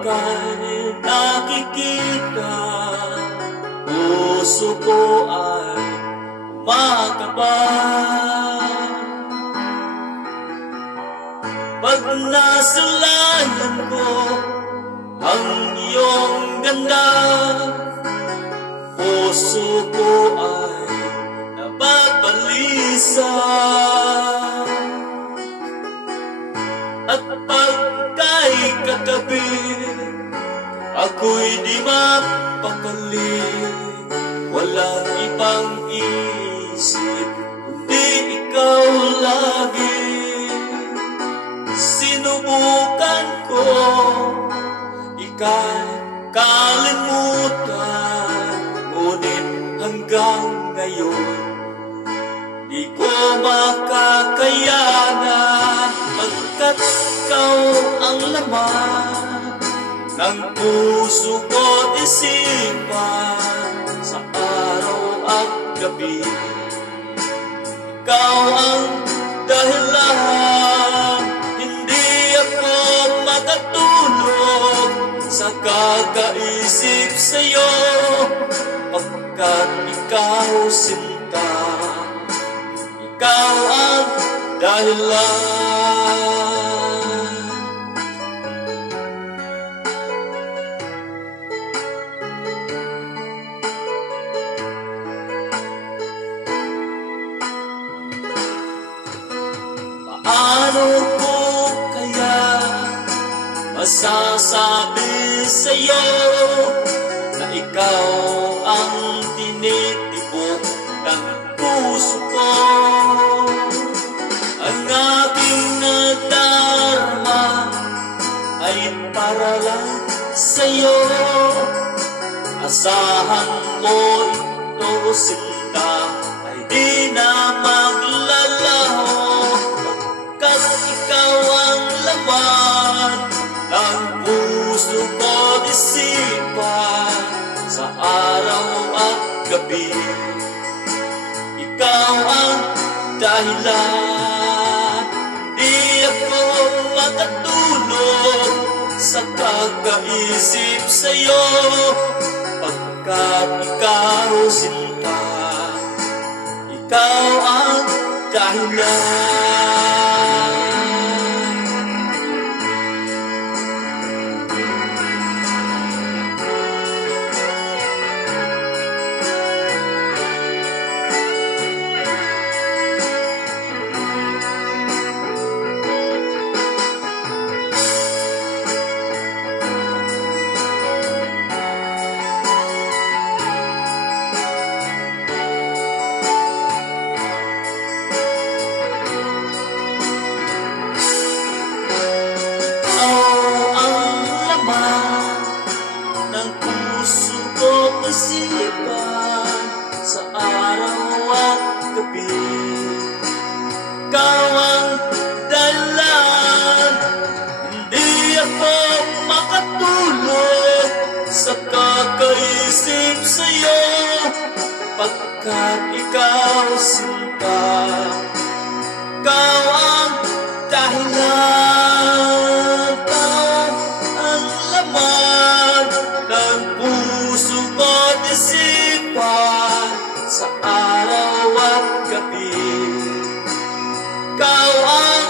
ika'y nakikita, puso ko ay umakaba. Pag nasalayan ko ang iyong ganda, puso ko ay nababalisa. At pagka'y katabi, ako'y di mapakali. Walang ibang isip, kundi ikaw lagi. Sinubukan ko ika'y kalimutan, ngunit hanggang ngayon di ko makakayanan, pagkat ikaw ang laman ng puso ko't isipan sa araw at gabi. Ikaw ang dahilan, hindi ako makatulog sa kakaisip sa'yo, pagkat ikaw sinta, ikaw ang dahilan. Paano ko kaya masasabi sa'yo na ikaw ang tinitibok ng puso ko? Ang aking nadarama ay para lang sa'yo. Asahan mo ito, sinta, ay di na maglalaho, pagkat ikaw ang laman ng puso ko't isipan sa araw at gabi. Ikaw ang dahilan, di ako makatulog sa kakaisip sa'yo, pagkat ikaw sinta, ikaw ang dahilan. Isipan sa araw at gabi. Ikaw ang dahilan, hindi ako makatulog sa kakaisip sa'yo, pagkat ikaw sinta, ikaw ang dahilan, ikaw ang laman ng puso ko't isipan sa araw at gabi. Ikaw ang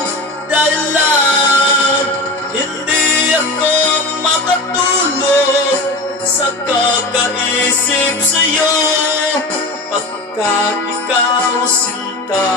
dahilan, hindi ako makatulog sa kakaisip sa'yo, pagkat ikaw sinta,